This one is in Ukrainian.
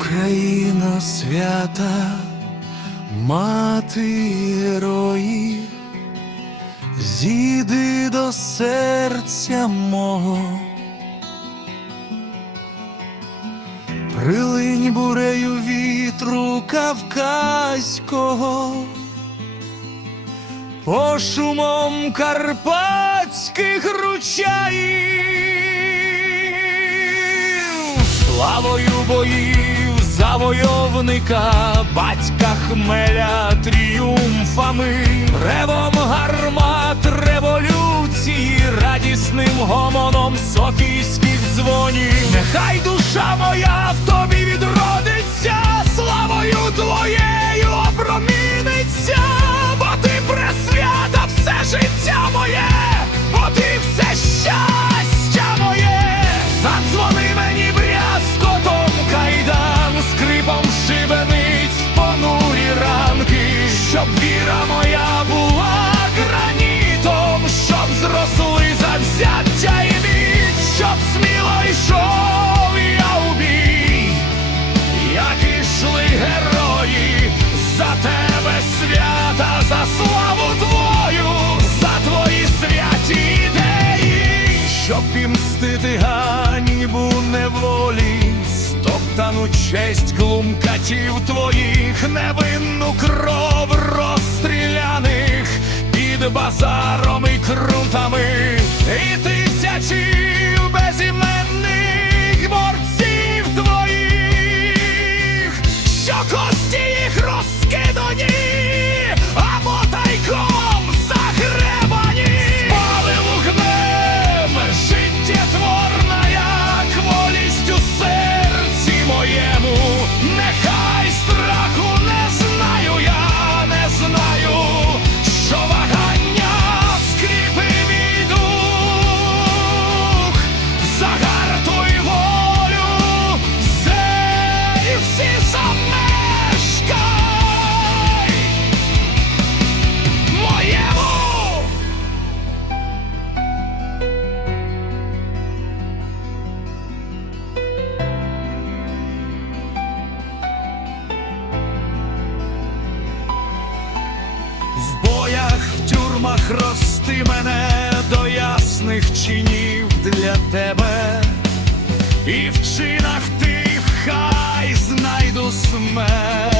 Україно свята, мати героїв, зійди до серця мого, прилинь бурею вітру кавказького, по шумом карпатських ручаїв, славою боїв завойовника, батька хмеля тріумфами, ревом гармат революції, радісним гомоном софійських дзвонів. Нехай душа моя в тобі відродиться, славою твоєю за славу твою, за твої святі ідеї, щоб пімстити мстити ганібу неволі, стоптану честь глумкатів твоїх, невинну кров розстріляних під базаром і крутами, і тюрмах рости мене до ясних чинів для тебе, і в чинах тих хай знайду смерть.